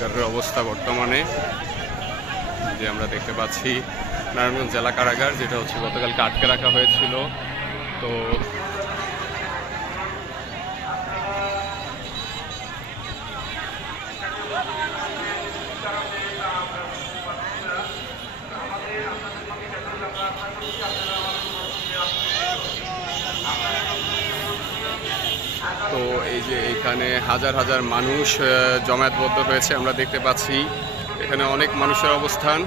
কারাগারের অবস্থা বর্তমানে যে আমরা দেখতে পাচ্ছি নারায়ণগঞ্জ জেলা কারাগার, যেটা হচ্ছে গতকালকে আটকে রাখা হয়েছিল। তো তো এই যে এখানে হাজার হাজার মানুষ জমায়েতবদ্ধ হয়েছে, আমরা দেখতে পাচ্ছি এখানে অনেক মানুষের অবস্থান।